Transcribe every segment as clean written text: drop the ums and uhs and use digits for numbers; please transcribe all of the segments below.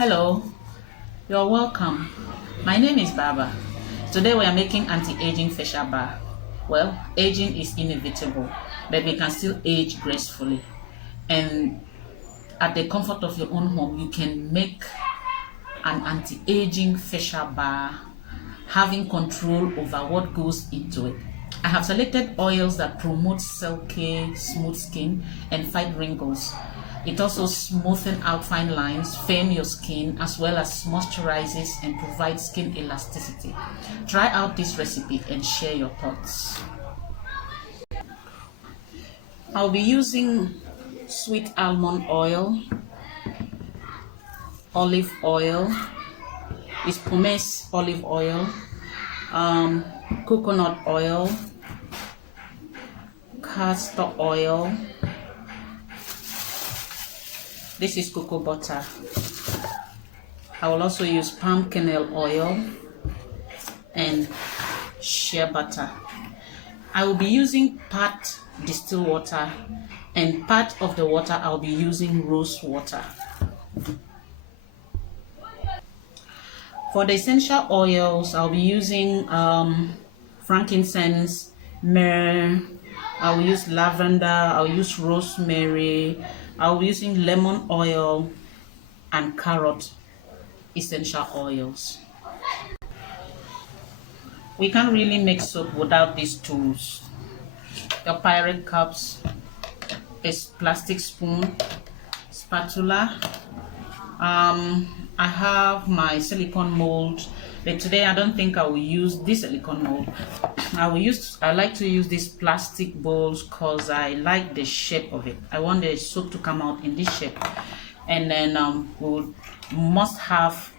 Hello, you're welcome. My name is Baba. Today we are making anti-aging facial bar. Well, aging is inevitable, but we can still age gracefully. And at the comfort of your own home, you can make an anti-aging facial bar, having control over what goes into it. I have selected oils that promote silky, smooth skin and fight wrinkles. It also smoothens out fine lines, firm your skin, as well as moisturizes and provides skin elasticity. Try out this recipe and share your thoughts. I'll be using sweet almond oil, olive oil, is pumice olive oil, coconut oil, castor oil. This is cocoa butter. I will also use palm kernel oil and shea butter. I will be using part distilled water, and part of the water I'll be using rose water. For the essential oils, I'll be using frankincense, myrrh, I'll use lavender, I'll use rosemary, I'll be using lemon oil and carrot essential oils. We can't really make soap without these tools. Your pirate cups, a plastic spoon, spatula. I have my silicone mold, but today I don't think I will use this silicone mold. I like to use these plastic bowls because I like the shape of it. I want the soap to come out in this shape. And then we must have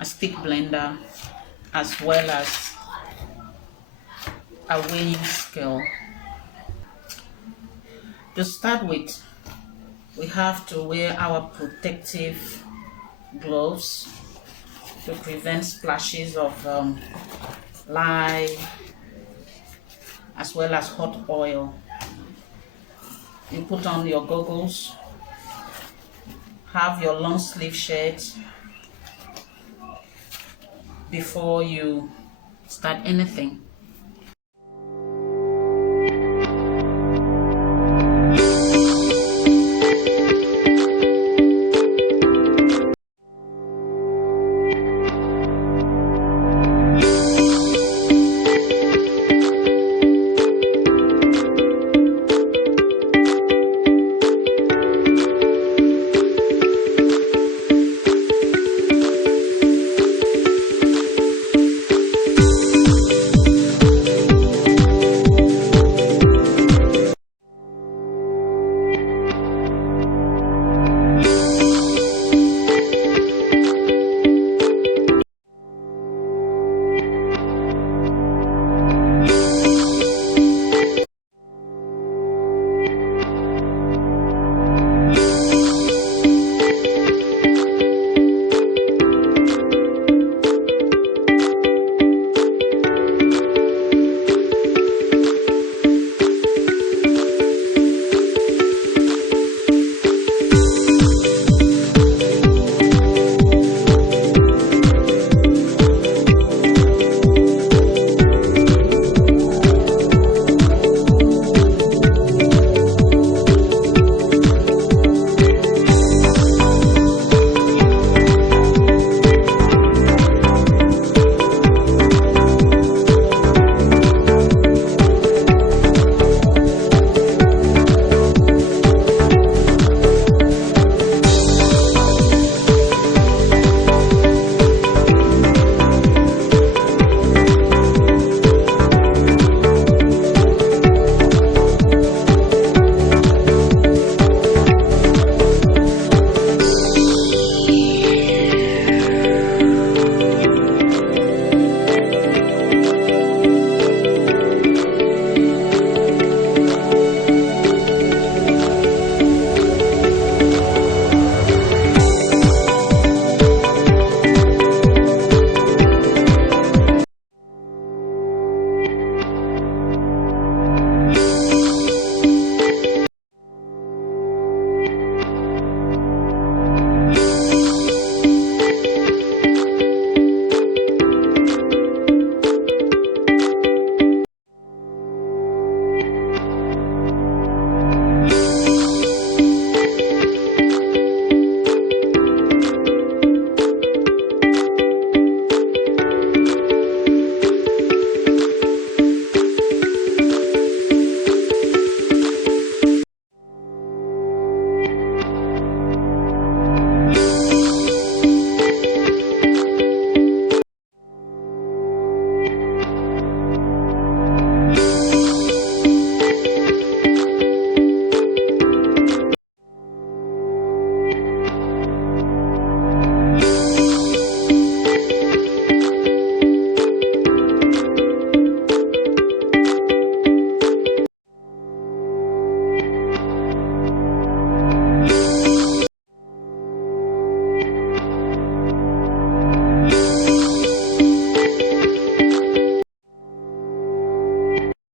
a stick blender as well as a weighing scale. To start with, we have to wear our protective gloves to prevent splashes of lye as well as hot oil. You put on your goggles, have your long sleeve shirt before you start anything.